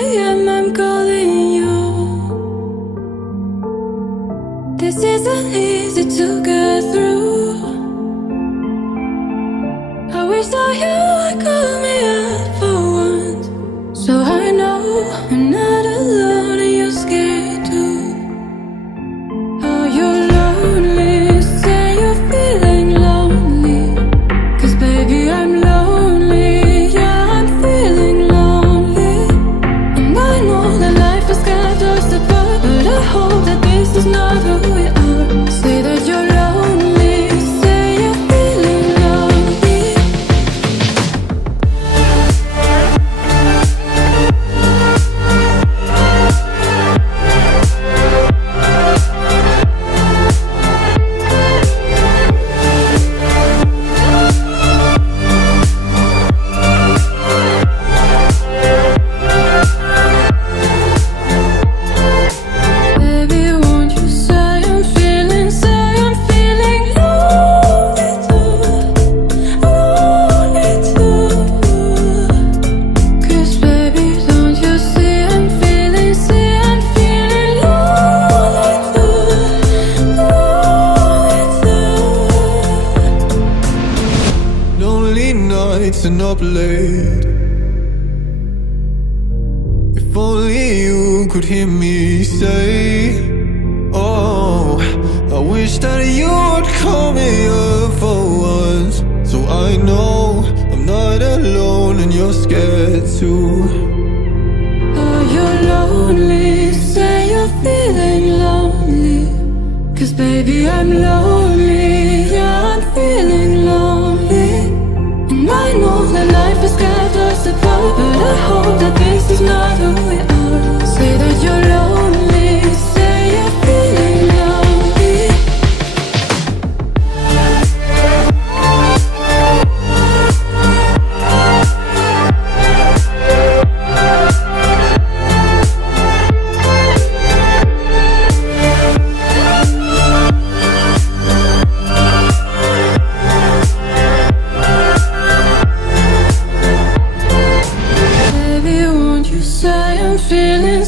a.m. I'm calling you. This isn't easy to get through. I wish that you would call me up for once, so I know I'm not alone and you're scared too. Are you lonely? Say you're feeling lonely, 'cause baby I'm lonely. Yeah, I'm feeling lonely. And I know that life has kept us apart, but I hope that this is not who we are. Say that you're lonely. Say you're feeling lonely. Baby, won't you say I'm feeling lonely too, lonely too. 'Cause baby, don't you see I'm feeling lonely too, lonely too. Lonely nights and up late. If only you could hear me say, oh, I wish that you would call me up for once, so I know I'm not alone and you're scared too. Are you lonely? Say you're feeling lonely, 'cause baby I'm lonely. Yeah, I'm feeling lonely. And I know that life has kept us apart, but I hope that this is not who we are. Say that you're lonely. Say you're feeling lonely. Baby, won't you say I'm feeling